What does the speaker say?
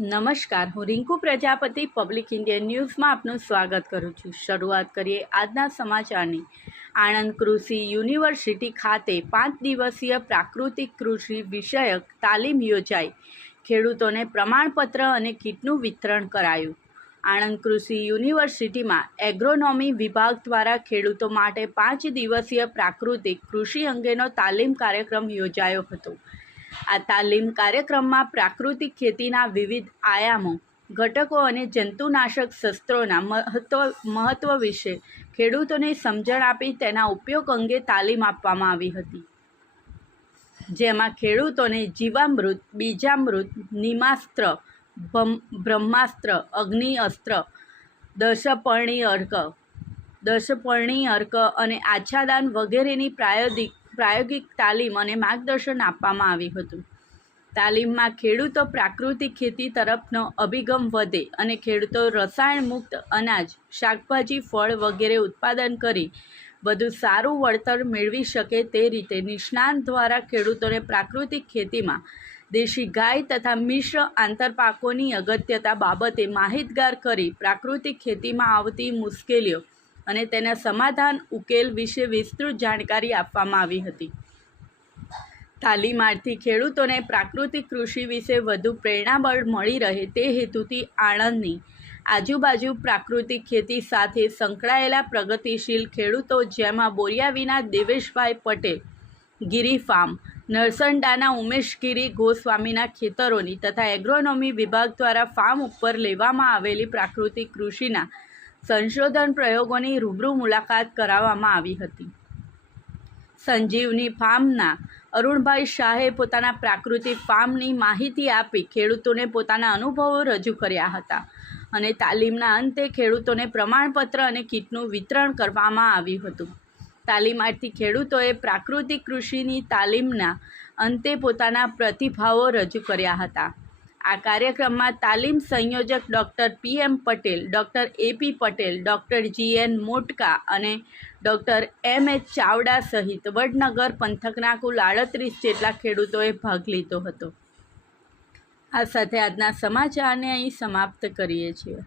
નમસ્કાર, હું Rinku Prajapati public Indian ન્યૂઝમાં આપનું સ્વાગત કરું છું। શરૂઆત કરીએ આજના સમાચારની। આણંદ કૃષિ યુનિવર્સિટી ખાતે 5 દિવસીય પ્રાકૃતિક કૃષિ વિષયક તાલીમ યોજાઈ। ખેડૂતોને પ્રમાણપત્ર અને કીટનું વિતરણ કરાયું। આણંદ કૃષિ યુનિવર્સિટીમાં એગ્રોનોમી વિભાગ દ્વારા ખેડૂતો માટે 5 દિવસીય પ્રાકૃતિક કૃષિ અંગેનો તાલીમ કાર્યક્રમ યોજાયો હતો। આ તાલીમ કાર્યક્રમમાં પ્રાકૃતિક ખેતીના વિવિધ આયામો, ઘટકો અને જંતુનાશક શસ્ત્રોના મહત્વ વિશે ખેડૂતોને સમજણ આપી તેના ઉપયોગ અંગે તાલીમ આપવામાં આવી હતી, જેમાં ખેડૂતોને જીવામૃત, બીજામૃત, નિમાસ્ત્ર, બ્રહ્માસ્ત્ર, અગ્નિ અસ્ત્ર, દશપર્ણી અર્ક અને આચ્છાદન વગેરેની પ્રાયોગિક તાલીમ અને માર્ગદર્શન આપવામાં આવ્યું હતું। તાલીમમાં ખેડૂતો પ્રાકૃતિક ખેતી તરફનો અભિગમ વધે અને ખેડૂતો રસાયણ મુક્ત અનાજ, શાકભાજી, ફળ વગેરે ઉત્પાદન કરી વધુ સારું વળતર મેળવી શકે તે રીતે નિષ્ણાત દ્વારા ખેડૂતોને પ્રાકૃતિક ખેતીમાં દેશી ગાય તથા મિશ્ર આંતરપાકોની અગત્યતા બાબતે માહિતગાર કરી પ્રાકૃતિક ખેતીમાં આવતી મુશ્કેલીઓ અને તેના સમાધાન ઉકેલ વિશે વિસ્તૃત જાણકારી આપવામાં આવી હતી। તાલીમાર્થી ખેડૂતોને પ્રાકૃતિક કૃષિ વિશે વધુ પ્રેરણાબળ મળી રહે તે હેતુથી આણંદની આજુબાજુ પ્રાકૃતિક ખેતી સાથે સંકળાયેલા પ્રગતિશીલ ખેડૂતો, જેમાં બોરિયાવીના દેવેશભાઈ પટેલ ગીરી ફાર્મ, નરસંડાના ઉમેશગીરી ગોસ્વામીના ખેતરોની તથા એગ્રોનોમી વિભાગ દ્વારા ફાર્મ ઉપર લેવામાં આવેલી પ્રાકૃતિક કૃષિના સંશોધન પ્રયોગોની રૂબરૂ મુલાકાત કરાવવામાં આવી હતી। સંજીવની ફાર્મના અરુણભાઈ શાહે પોતાના પ્રાકૃતિક ફાર્મની માહિતી આપી ખેડૂતોને પોતાના અનુભવો રજૂ કર્યા હતા અને તાલીમના અંતે ખેડૂતોને પ્રમાણપત્ર અને કીટનું વિતરણ કરવામાં આવ્યું હતું। તાલીમાર્થી ખેડૂતોએ પ્રાકૃતિક કૃષિની તાલીમના અંતે પોતાના પ્રતિભાવો રજૂ કર્યા હતા। આ કાર્યક્રમમાં તાલીમ સંયોજક doctor PM Patel, doctor AP Patel, doctor GN મોટકા અને ડૉક્ટર MH ચાવડા સહિત વડનગર પંથકના કુલ 38 જેટલા ખેડૂતોએ ભાગ લીધો હતો। આ સાથે આજના સમાચારને અહીં સમાપ્ત કરીએ છીએ।